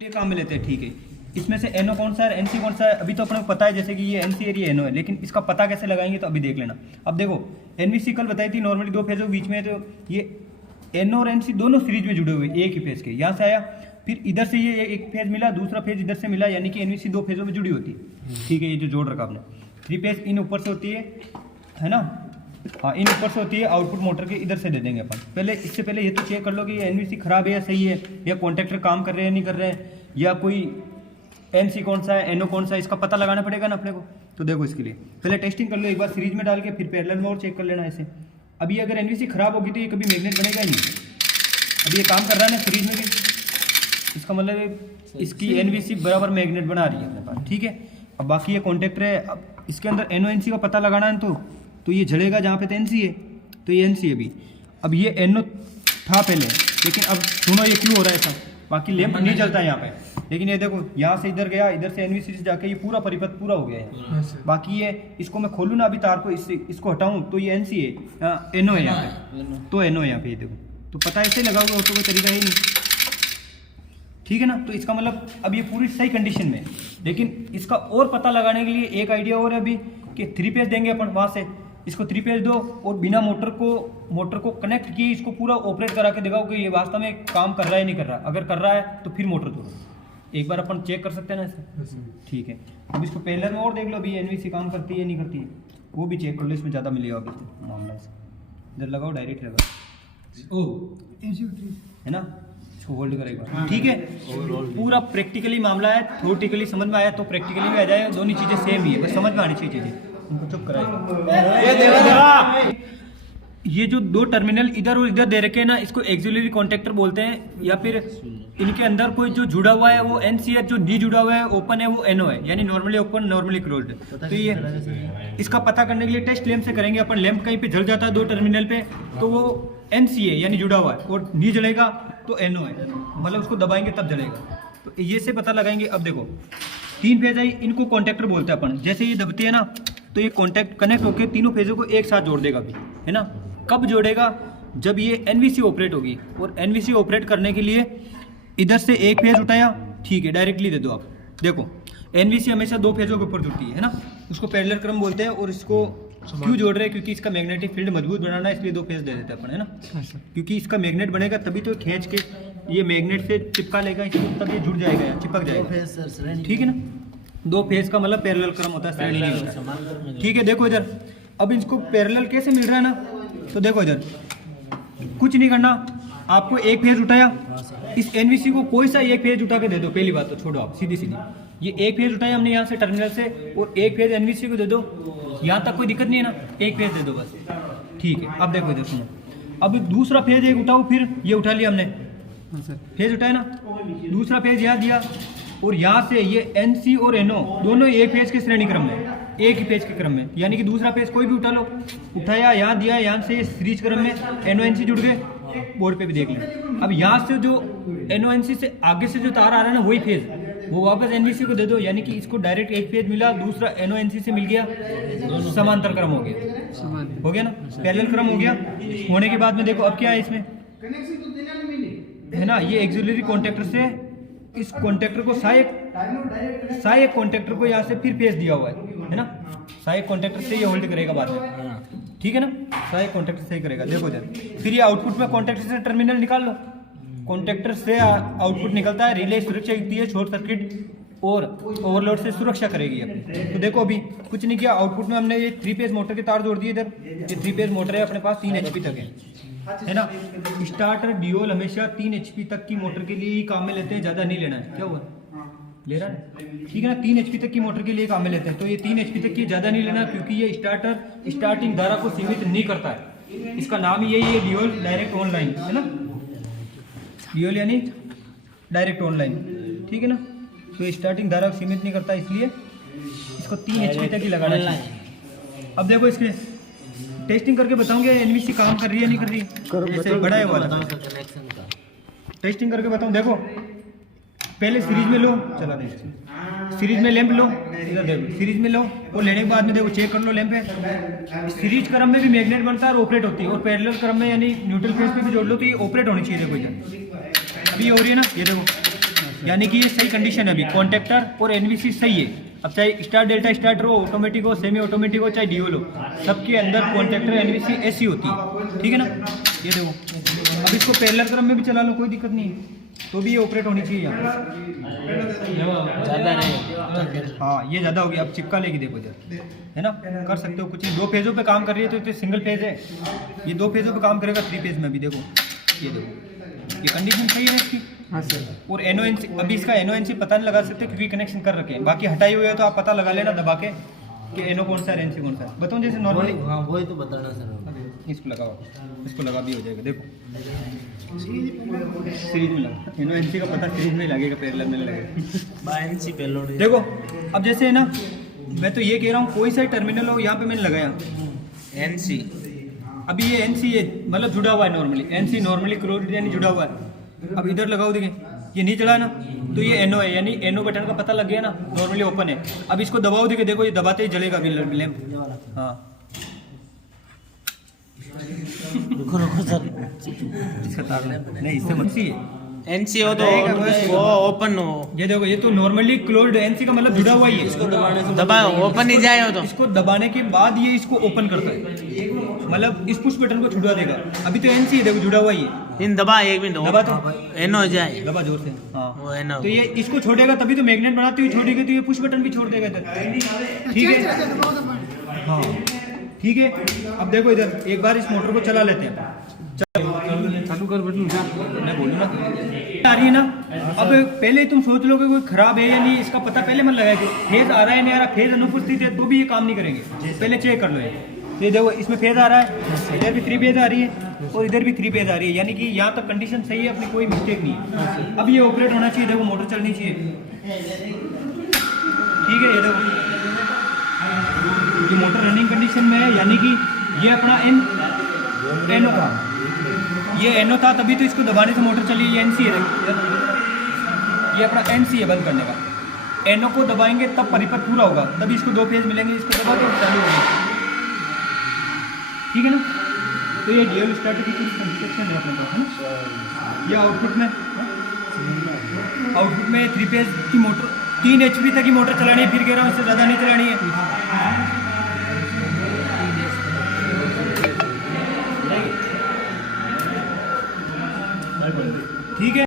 ये काम में लेते हैं, ठीक है। इसमें से एनओ कौन सा है, एनसी कौन सा है, अभी तो अपने को पता है जैसे कि ये एनसी है, ये एनओ है, लेकिन इसका पता कैसे लगाएंगे तो अभी देख लेना। अब देखो एनवीसी कल बताई थी नॉर्मली दो फेजों के बीच में, तो ये एनओ और एनसी दोनों सीरीज में जुड़े हुए एक ही फेज के, यहाँ से आया फिर इधर से ये एक फेज मिला, दूसरा फेज इधर से मिला, यानी कि एनवीसी दो फेजों में जुड़ी होती है, ठीक है। ये जो जोड़ रखा आपने, थ्री फेज इन ऊपर से होती है ना, हाँ इन ऊपर से होती है, आउटपुट मोटर के इधर से दे देंगे अपन। पहले इससे पहले ये तो चेक कर लो कि ये एनवीसी खराब है या सही है, या कॉन्ट्रैक्टर काम कर रहे हैं नहीं कर रहे हैं, या कोई एनसी कौन सा है, एनओ कौन सा है, इसका पता लगाना पड़ेगा ना अपने को। तो देखो इसके लिए पहले टेस्टिंग कर लो एक बार सीरीज में डाल के, फिर पैरेलल में और चेक कर लेना ऐसे। अभी अगर एनवीसी खराब होगी तो ये कभी मैग्नेट बनेगा ही नहीं। अभी ये काम कर रहा है ना सीरीज में भी, इसका मतलब इसकी एनवीसी बराबर मैग्नेट बना रही है अपने पास, ठीक है। अब बाकी ये कॉन्ट्रैक्टर है, अब इसके अंदर एनओ एनसी का पता लगाना है तो ये जड़ेगा जहाँ पे तो एनसी है, तो ये एनसी है अभी। अब ये एनओ था पहले, लेकिन अब सुनो ये क्यों हो रहा है ऐसा, बाकी लैंप नहीं जलता है यहाँ पे, लेकिन ये देखो यहाँ से इधर गया, इधर से एनवीसी से जाके ये पूरा परिपथ पूरा हो गया है। बाकी ये इसको मैं खोलूँ ना अभी तार को, इसको हटाऊँ तो ये एनसी है, एनओ है यहाँ पे, तो एनओ है यहाँ पे, ये देखो तो पता ऐसे लगाओगे और तो कोई तरीका ही नहीं, ठीक है ना। तो इसका मतलब अब ये पूरी सही कंडीशन में, लेकिन इसका और पता लगाने के लिए एक आइडिया और है अभी कि थ्री पेज देंगे अपन वहाँ से, इसको थ्री पेज दो और बिना मोटर को कनेक्ट किए इसको पूरा ऑपरेट करा के दिखाओ कि ये वास्तव में काम कर रहा है नहीं कर रहा। अगर कर रहा है तो फिर मोटर तोड़ो, एक बार अपन चेक कर सकते हैं ना इसे, ठीक है। अब इसको पैरेलल में और देख लो अभी एनवीसी काम करती है नहीं करती है, वो भी चेक कर लो, इसमें ज़्यादा मिलेगा अभी मामला से। इधर लगाओ डायरेक्ट लगा, है ना, इसको होल्ड करेगा, ठीक है। पूरा प्रैक्टिकली मामला है, थ्योरेटिकली समझ में आया तो प्रैक्टिकली भी आ जाए, दोनों चीज़ें सेम ही है, बस समझ में आनी चाहिए चीज़ें। उनको चुप कराएगा। ये जो दो टर्मिनल इधर और इधर दे रखे हैं ना, इसको एक्सिलरी कॉन्टैक्टर बोलते हैं, या फिर इनके अंदर कोई जो जुड़ा हुआ है वो एनसी है, जो डी जुड़ा हुआ है ओपन है वो एनओ है, यानी नॉर्मली ओपन नॉर्मली क्लोज्ड। तो ये इसका पता करने के लिए टेस्ट लैंप से करेंगे अपन। लैंप कहीं पे जल जाता है दो टर्मिनल पे तो वो एनसी है यानी जुड़ा हुआ है, और डी जलेगा तो एनओ है, मतलब उसको दबाएंगे तब जलेगा। तो ये से पता लगाएंगे। अब देखो तीन फेज है, इनको कॉन्टैक्टर बोलते हैं अपन। जैसे ये दबते हैं ना तो ये कॉन्टैक्ट कनेक्ट होकर तीनों फेजों को एक साथ जोड़ देगा अभी, है ना। कब जोड़ेगा, जब ये एनवीसी ऑपरेट होगी, और एनवीसी ऑपरेट करने के लिए इधर से एक फेज उठाया, ठीक है, डायरेक्टली दे दो आप। देखो एनवीसी हमेशा दो फेजों के ऊपर जुड़ती है ना, उसको पैरेलल क्रम बोलते हैं। और इसको क्यों जोड़ रहे हैं, क्योंकि इसका मैग्नेटिक फील्ड मजबूत बनाना है, इसलिए दो फेज दे देते हैं अपन, है ना। क्योंकि इसका मैग्नेट बनेगा तभी तो खींच के ये मैग्नेट से चिपका लेगा इसको, तब ये जुड़ जाएगा या चिपक जाएगा, ठीक है ना। दो फेज का मतलब पैरेलल क्रम होता है, श्रेणी नहीं होता है, ठीक है। देखो इधर अब इसको पैरेलल कैसे मिल रहा है ना, तो देखो इधर कुछ नहीं करना, आपको एक फेज उठाया, इस एनवीसी को कोई सा एक फेज उठा के दे दो। पहली बात तो छोड़ो आप, सीधी ये एक फेज उठाया हमने यहाँ से टर्मिनल से, और एक फेज एनवीसी को दे दो, यहाँ तक कोई दिक्कत नहीं है ना, एक फेज दे दो बस, ठीक है। अब देखो इधर सुनो, अब दूसरा फेज एक उठाओ, फिर ये उठा लिया हमने, फेज उठाया ना, दूसरा फेज यहाँ दिया, और यहाँ से ये एनसी और एनओ दोनों एक फेज के श्रेणी क्रम में, एक ही फेज के क्रम में, यानी कि दूसरा फेज कोई भी उठा लो, उठाया यहाँ दिया, यहाँ से सीरीज क्रम में एनओ एनसी जुड़ गए, बोर्ड पे भी देख लें। अब यहाँ से जो एनओ एनसी से आगे से जो तार आ रहा है ना वही फेज, वो वापस एनवीसी को दे दो, यानी कि इसको डायरेक्ट एक फेज मिला, दूसरा एनओ एनसी से मिल गया, समांतर क्रम हो गया ना, पैरेलल क्रम हो गया। होने के बाद में देखो अब क्या है इसमें, है ना, ये एक्सिलरी कॉन्टैक्टर से इस कॉन्टैक्टर को सहायक कॉन्टैक्टर को यहाँ से फिर फेज दिया हुआ है ना, सहायक कॉन्टैक्टर से ये होल्ड करेगा बाद में, ठीक है ना, सहायक कॉन्टैक्टर से ही करेगा। देखो जब फिर ये आउटपुट में कॉन्टैक्टर से टर्मिनल निकाल लो, कॉन्टैक्टर से आउटपुट निकलता है, रिले सुरक्षा दिखती है, शॉर्ट सर्किट और ओवरलोड से सुरक्षा करेगी अपनी। तो देखो अभी कुछ नहीं किया, आउटपुट में हमने ये थ्री पेज मोटर के तार जोड़ दिए इधर, ये थ्री पेज मोटर है अपने पास 3 HP तक है ना। स्टार्टर डियोल हमेशा 3 HP तक की मोटर के लिए ही काम में लेते हैं, ज़्यादा नहीं लेना है। क्या हुआ, ले रहा है, ठीक है ना, 3 HP तक की मोटर के लिए काम में लेते हैं, तो ये 3 HP तक की ज़्यादा नहीं लेना, क्योंकि ये स्टार्टर स्टार्टिंग धारा को सीमित नहीं करता है। इसका नाम ही यही है, डियोल डायरेक्ट ऑनलाइन, है ना, डियोल यानी डायरेक्ट ऑनलाइन, ठीक है ना। तो ये स्टार्टिंग धारा को सीमित नहीं करता, इसलिए इसको 3 HP तक ही लगाना चाहिए। अब देखो इसके टेस्टिंग करके बताऊंगे एनवीसी काम कर रही है नहीं कर रही, ऐसे बड़ा है वाला टेस्टिंग करके बताऊं। देखो पहले सीरीज में लो, चला दे, सीरीज में लैंप लो, इधर देखो सीरीज में लो, और लेने के बाद में देखो चेक कर लो लैंप है। सीरीज क्रम में भी मैग्नेट बनता है और ऑपरेट होती है, और पैरेलल क्रम में यानी न्यूट्रल फेज पे भी जोड़ लो तो ये ऑपरेट होनी चाहिए। देखो इधर अभी हो रही है ना, ये देखो यानी कि ये सही कंडीशन है अभी, कॉन्टेक्टर और एनवीसी सही है। अब चाहे स्टार्ट डेल्टा स्टार्ट हो, ऑटोमेटिक हो, सेमी ऑटोमेटिक हो, चाहे ड्यूल हो, सबके अंदर कॉन्टेक्टर एनवीसी ऐसी होती है, ठीक है ना। ये देखो, अब इसको पैरेलल क्रम में भी चला लो, कोई दिक्कत नहीं है, तो भी ये ऑपरेट होनी चाहिए यहाँ ज़्यादा नहीं। हाँ ये ज़्यादा हो गया, अब चिपका लेगी देखो इधर, है ना, कर सकते हो कुछ नहीं। 2 फेज़ों पे काम कर रही है तो सिंगल फेज़ है, ये 2 फेज़ों पे काम करेगा 3 फेज़ में भी। देखो ये देखो, ये कंडीशन सही है इसकी। हाँ सर। और एनओएनसी, अभी इसका एनओएनसी पता नहीं लगा सकते क्योंकि कनेक्शन कर रखे हैं, बाकी हटाई हुई है तो आप पता लगा लेना दबा के कि एनओ कौन सा है, एनसी कौन सा है। बताऊँ जैसे नॉर्मली, हाँ वही तो बताना सर। इसको लगाओ, इसको लगा भी हो जाएगा। देखो सीरीज में लगा, एनओएनसी का पता सीरीज में ही लगेगा, पैरेलल में लगेगा। NC payload. देखो अब जैसे है ना, मैं तो ये कह रहा हूँ कोई सा टर्मिनल हो, यहाँ पे मैंने लगाया एनसी, अभी ये एनसी है, मतलब जुड़ा हुआ है नॉर्मली, एनसी नॉर्मली क्लोज यानी जुड़ा हुआ है। अब इधर लगाओ, देखिए ये नहीं चला ना, तो ये एनओ है, यानी एनओ बटन का पता लग गया ना, नॉर्मली ओपन है। अब इसको दबाओ, देखिए देखो ये दबाते ही जलेगा अभी लैंप। हाँ रुको रुको सर। इसका तार नहीं, इससे मत सी है। एनसी हो तो वो ओपन हो। ये देखो, ये तो नॉर्मली क्लोज्ड, एनसी का मतलब जुड़ा हुआ ही है। इसको दबा ओपन नहीं जाए हो तो इसको दबाने के बाद ये इसको ओपन करता है, मतलब इस पुश बटन को छुड़ा देगा। अभी तो एनसी है, देखो जुड़ा हुआ ही है। इन दबा एक मिनट दबा तो एनो हो जाए, दबा जोर से। हाँ वो एनो। तो ये इसको छोड़ेगा, तभी तो मैग्नेट बनाते हुए छोड़ेगा, तो ये पुश बटन भी छोड़ देगा इधर, ठीक है। हाँ ठीक है। अब देखो इधर एक बार इस मोटर को चला लेते हैं, चालू कर बटन, मैं बोलूँ ना आ रही है ना। अब पहले तुम सोच लो कि कोई खराब है या नहीं, इसका पता पहले मत लगाए कि फेज आ रहा है नहीं आ रहा, फेज अनुपस्थित है तो भी ये काम नहीं करेंगे, पहले चेक कर लो। ये देखो इसमें फेज आ रहा है, इधर भी 3 फेज आ रही है और इधर भी 3 फेज आ रही है, यानी कि यहाँ तक कंडीशन सही है, अपनी कोई मिस्टेक नहीं है। अब ये ऑपरेट होना चाहिए, देखो मोटर चलनी चाहिए, ठीक है। ये देखो ये मोटर रनिंग कंडीशन में है, यानी कि ये अपना एनो था, ये एनो था तभी तो इसको दबाने से मोटर चली। ये एनसी है, ये अपना एनसी है बंद करने का। एनो को दबाएंगे तब परिपथ पूरा होगा, तभी इसको 2 फेज मिलेंगे, इसको दबा तो चालू होगी, ठीक है ना। तो ये डीएल स्टार्टर की पूरी कंस्ट्रक्शन है अपने पास, है ना। ये आउटपुट में 3 फेज की मोटर, 3 HP तक की मोटर चलानी है, फिर कह रहा हूँ इससे ज़्यादा नहीं चलानी है।